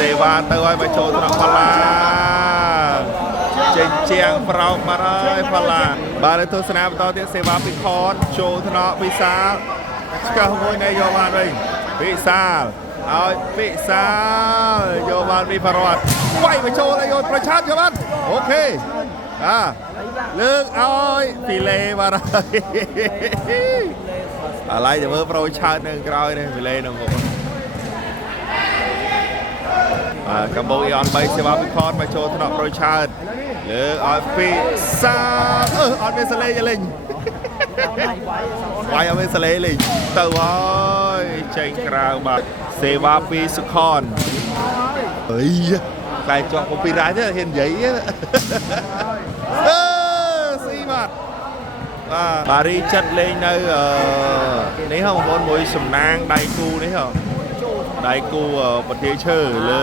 សេវាទៅឲ្យមកចូលថ្នាក់ផល្លាចេញជាងប្រោកមកហើយផល្លាបាទទស្សនាបន្តទៀតសេវាពីខនចូលថ្នាក់វិសាលស្កោមួយនៃយកបានវិញវិសាលឲ្យវិសាលយកបានវិបរដ្ឋវាយមកចូលឲ្យយកប្រឆាត់យកបានអូខេលើកឲ្យពីលេបាទហើយអាឡៃទៅមើលប្រូឆាត់នៅក្រោយនេះពីលេនៅមុខកម្ពុជាអន3សេវាពីខនមកចូលថ្នាក់ប្រូឆាត់លើកឲ្យពីសាអត់មានសលេងលេងវាយអត់មានសលេងលេងទៅហើយចេញក្រៅបាទសេវាពីសុខនអីតែជាប់ copyright ទេហ៊ាននិយាយស៊ីបាទបារីចិត្តលេងនៅនេះហ៎បងប្អូនមួយសំណាងដៃគូនេះហ៎ដៃគូប្រទាឈើលើ